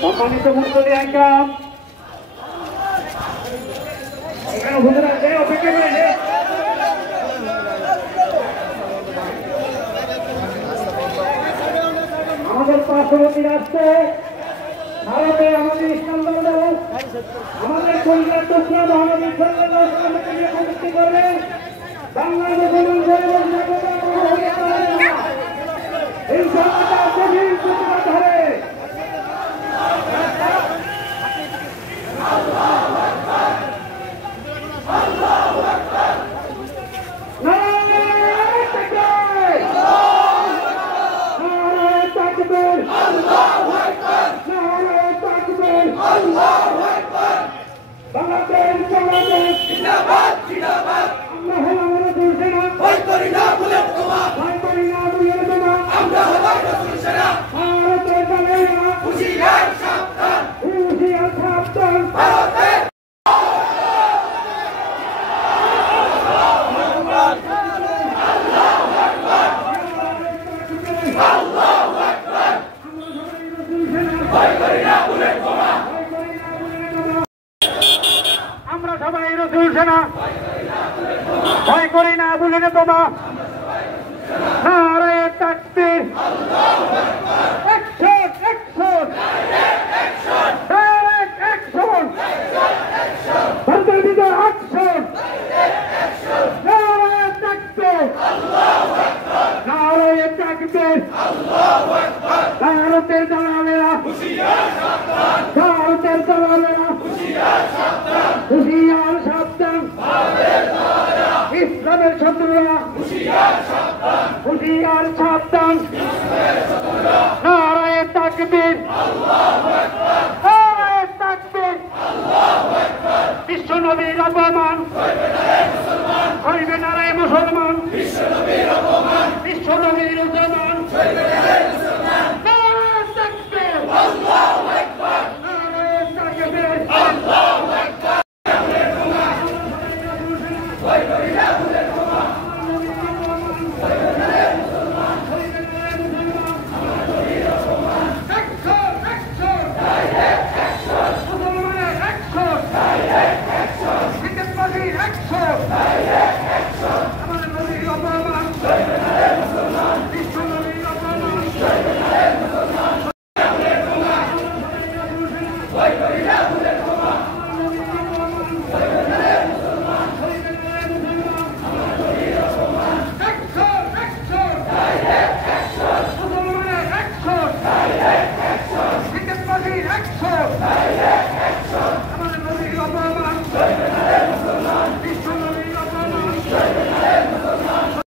সম্মানিত মুরব্বী একরাম, এখানে হুজুরা অপেক্ষা করেন। আমাদের পার্শ্ববর্তী রাষ্ট্রে ভারতে আমাদের ইসলাম ধর্ম আমাদের কলিজার টুকরা মহানবী সাল্লাল্লাহু আলাইহি ওয়াসাল্লামকে প্রতিষ্ঠিত করবে। বাংলার মুসলমান এই সরকার গভীর প্রতিবাদ ধরে আমরা সবাই রাসূল সেনা ভয় করি না বুঝিনি তোমা। নারায়ে তাকবীর, অ্যাকশন অ্যাকশন ডাইরেক্ট অ্যাকশন, ভারতের বিজয় অ্যাকশন। নারায়ে তাকবীর, নারায়ে তাকবীর, ভারতের দালালেরা, ভারতের দালালেরা হুঁশিয়ার সাবধান, ইসলামের শত্রুরা হুঁশিয়ার সাবধান। নারায়ে তাকবীর, নারায়ে তাকবীর, বিশ্ব নবীর অপমান